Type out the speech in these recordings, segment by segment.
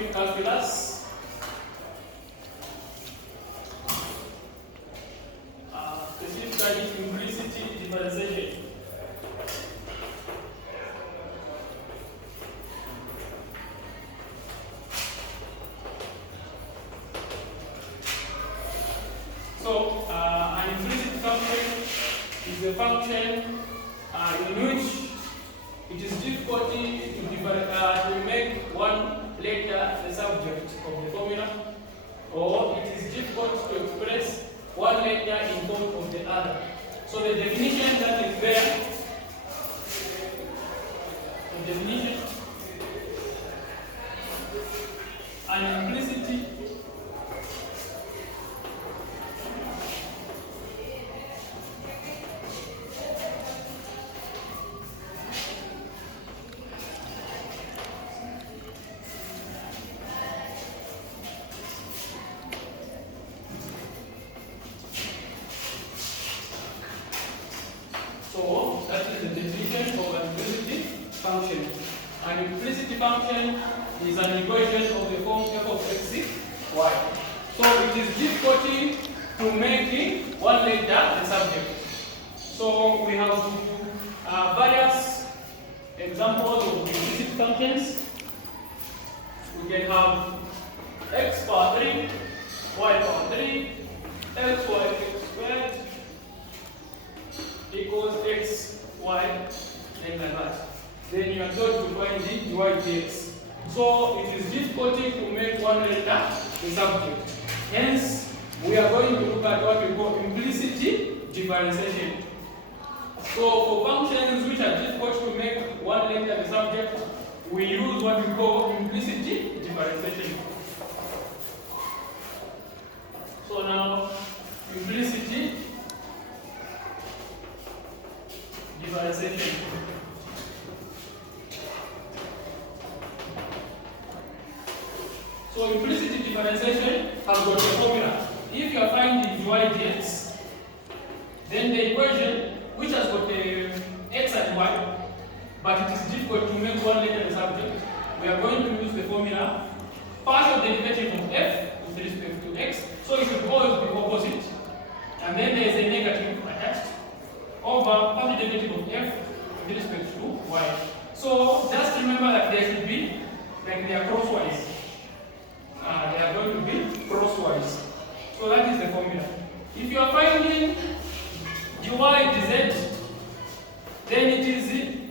with calculus. Specifically implicit differentiation. So, an implicit function is a function in which it is difficult to make one letter the subject of the formula, or it is difficult to express one letter in form of the other. So the definition that is there, the definition, an implicit So that is the definition of an implicit function. An implicit function is an equation of the form f of x, y. So it is difficult to make one letter the subject. So we have various examples of implicit functions. We can have x power 3, y power 3, x squared equals x, y, like that. Then you are told to find the dy dx. So it is difficult to make one letter the subject. Hence, we are going to look at what we call implicit differentiation. So for functions which are difficult to make one letter the subject, we use what we call implicit differentiation. So now, implicit differentiation. So implicit differentiation has got a formula. If you are finding dy dx, then the equation which has got a x and y, but it is difficult to make one letter the subject, we are going to use the formula partial derivative of f with respect to x. So it should always be opposite, and then there is a negative attached, over partial derivative of f with respect to y. So just remember that there should be, like they are crosswise. They are going to be crosswise. So that is the formula. If you are finding dy dz, then it is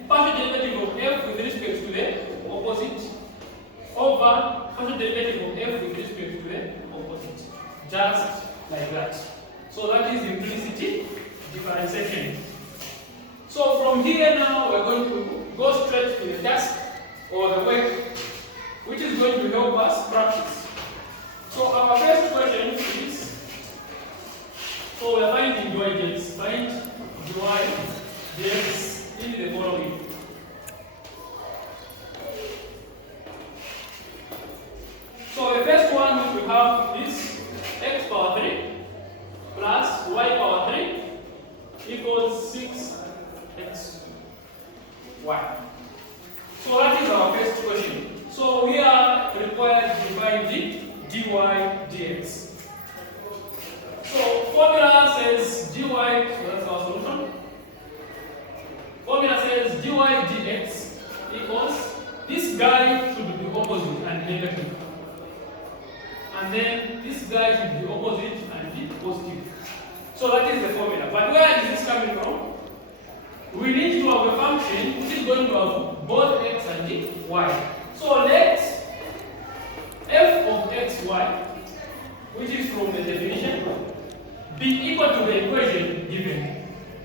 partial derivative of f with respect to the opposite over partial derivative of f with respect to the opposite. Just like that. So that is implicit differentiation. So from here now we're going to go straight to the task or the work which is going to help us practice. So our first question is, so we are finding dy dx. Find dy dx in the following. So the first one which we have is x power 3 plus y power 3 equals 6x y. So that is our first question. So we are required to find the dy dx. So formula says dy, so that's our solution. Formula says dy dx equals, this guy should be opposite and negative. And then this guy should be opposite and be positive. So that is the formula. But where is this coming from? We need to have a function which is going to have both x and y. So let f of xy, which is from the definition, be equal to the equation given.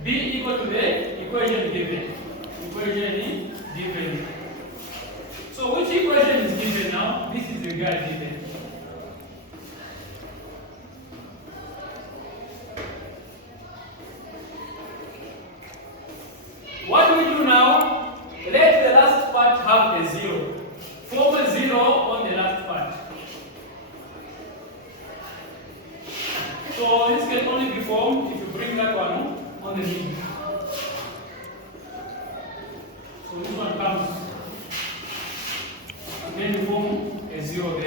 Be equal to the equation given. Equation given. So which equation is given now? This is the guy given. What we do now, let the last part have a 0. Form a 0 on the last part. So this can only be formed if you bring that one on the middle. So this one comes, and then you form a 0 there.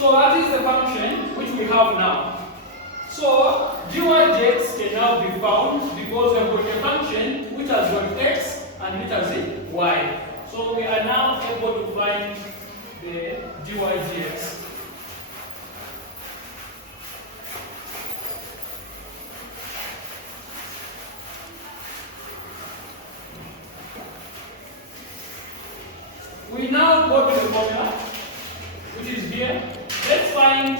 So that is the function which we have now. So dy dx can now be found because we have got a function which has got x and which has y. So we are now able to find the dy dx. We now go to the formula, which is here. Let's find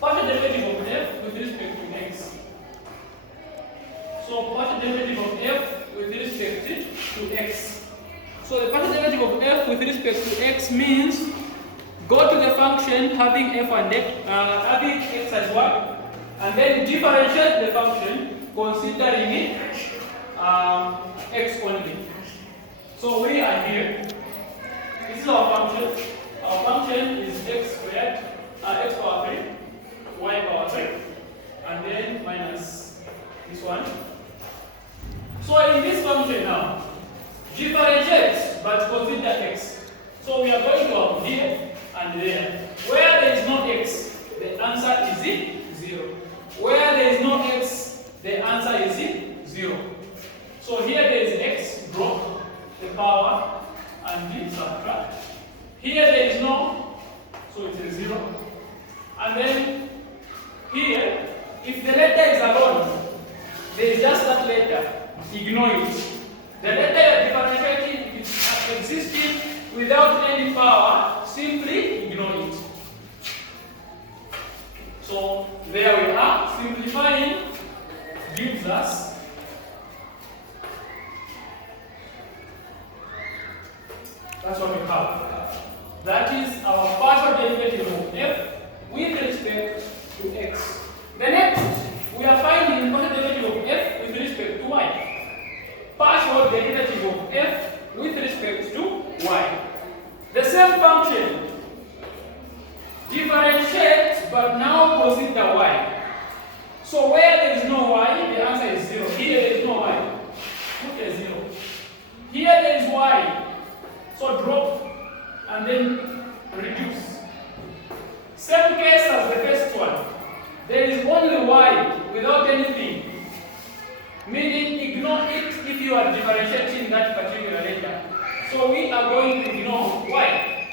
partial derivative of f with respect to x. So partial derivative of f with respect to x. So the partial derivative of f with respect to x means go to the function having f and x, having x as y, and then differentiate the function considering x only. So we are here. This is our function. Our function is x squared, x power 3, y power 3, and then minus this one. So in this function now, differentiate but consider x. So we are going to have here and there. Where there is no x, the answer is 0. Where there is no x, the answer is 0. So here there is x, drop the power and subtract. Here there is no, so it is 0. And then here, if the letter is alone, there is just that letter. Ignore it. The letter differentiating, if it existing without any power, simply ignore it. So there we are. Simplifying gives us that's what we have. That is our partial derivative of f with respect to x. The next, we are finding partial derivative of f with respect to y. Partial derivative of f with respect to y. The same function. Differentiate, but now consider y. So where there is no y, the answer is 0. Here there is no y. Put a 0. Here there is y. So drop and then reduce. Same case as the first one. There is only y without anything. Meaning ignore it if you are differentiating that particular letter. So we are going to ignore y.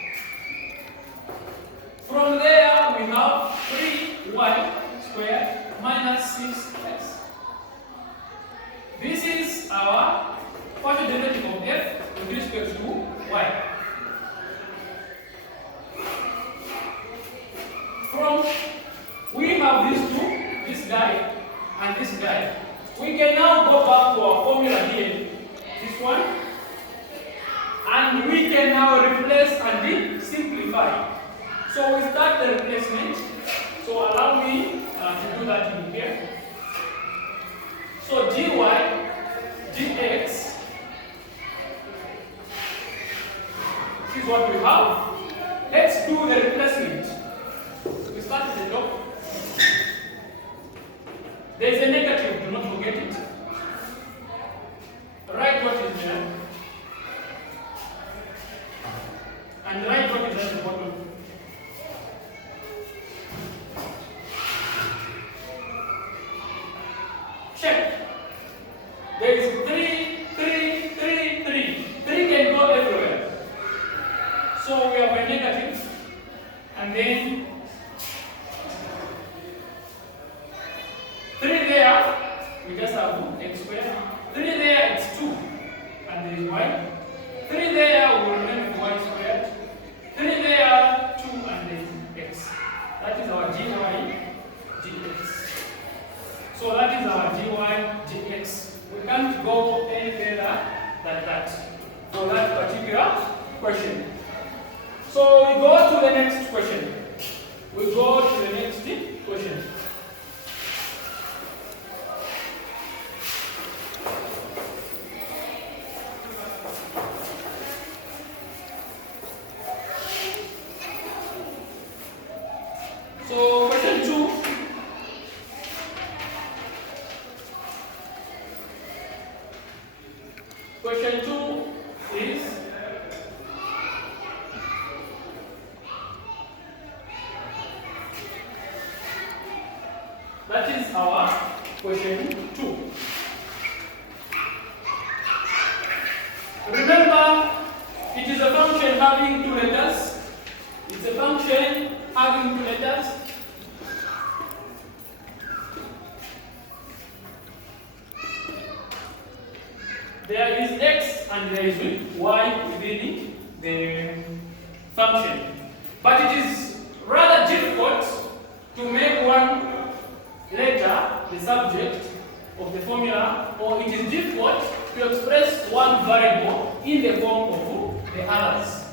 From there we have 3y squared minus 6x. This is our partial derivative of f with respect to y. From we have these two, this guy and this guy. We can now go back to our formula here, this one, and we can now replace and simplify. So we start the replacement. So allow me to do that in here. So dy dx, this is what we have. Let's do the replacement. We start at the top. There is a negative, do not forget it. Write what is there. And write what is at the bottom. Check. There is 3, 3, 3, 3. 3 can go everywhere. So we have a negative. And then 3 there, we just have x squared. 3 there, it's 2. And there is y. 3 there, we will remain with y squared. 3 there, 2, and there is x. That is our dy dx. So that is our dy dx. We can't go any further than that for that particular question. So we go to the next question. We go to the next question. So question 2. Question 2 is it is a function having two letters. It's a function having two letters. There is x and there is y within the function. But it is rather difficult to make one letter the subject of the formula, or it is difficult to express one variable in the form of the others.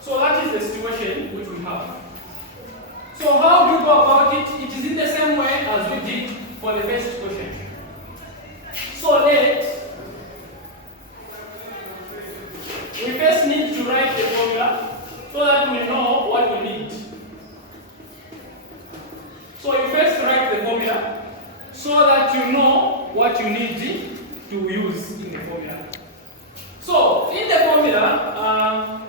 So that is the situation which we have. So how do we go about it? It is in the same way as we did for the first question. So we first need to write the formula so that we know what we need. So you first write the formula so that you know what you need to use in the formula. So in the formula,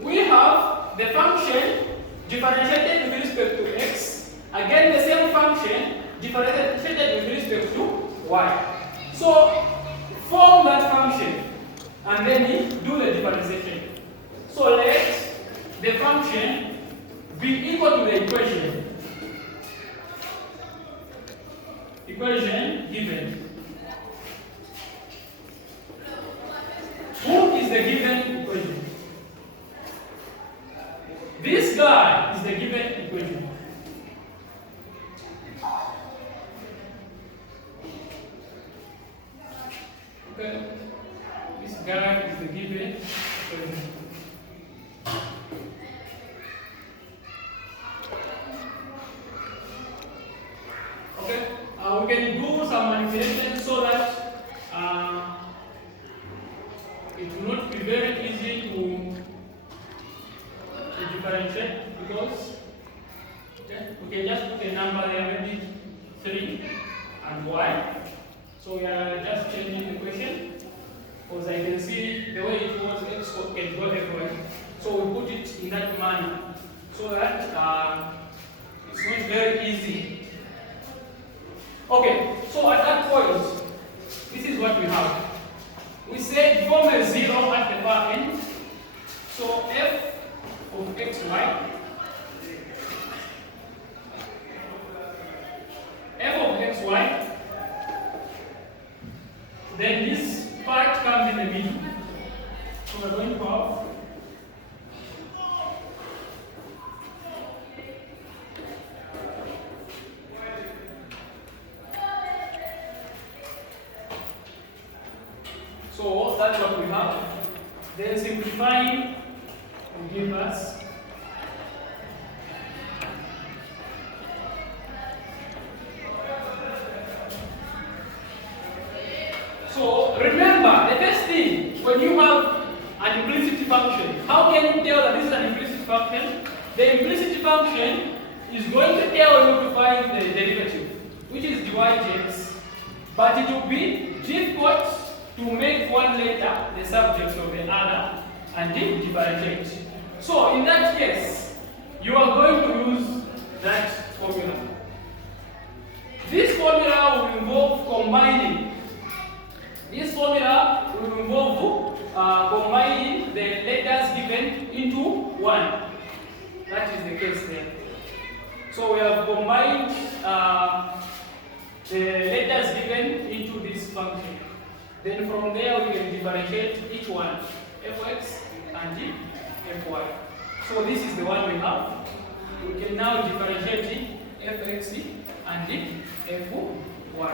we have the function differentiated with respect to x. Again, the same function differentiated with respect to y. So form that function and then do the differentiation. So let the function be equal to the equation. Equation given. Who is the given equation? This guy is the given equation. Okay. This guy is the given equation. Okay. We can do some manipulation so that it will not be very easy to differentiate, because we can just put a number there, maybe 3 and y. So we are just changing the equation, because I can see the way it was x can go everywhere. So we put it in that manner so that it's not very easy. Okay, so at that point, this is what we have. We said form a 0 at the far end. So f of xy, f of xy, then this part comes in the middle. So we're going to have so that's what we have. Then simplifying will give us so remember the first thing, when you have an implicit function, how can you tell that this is an implicit function? The implicit function is going to tell you to find the derivative, which is dy dx, but it will be difficult to make one letter the subject of the other and then differentiate. So in that case, you are going to use that formula. This formula will involve combining. This formula will involve combining the letters given into one. That is the case there. So we have combined the letters given into this function. Then from there we can differentiate each one, fx and fy. So this is the one we have. We can now differentiate fx and fy.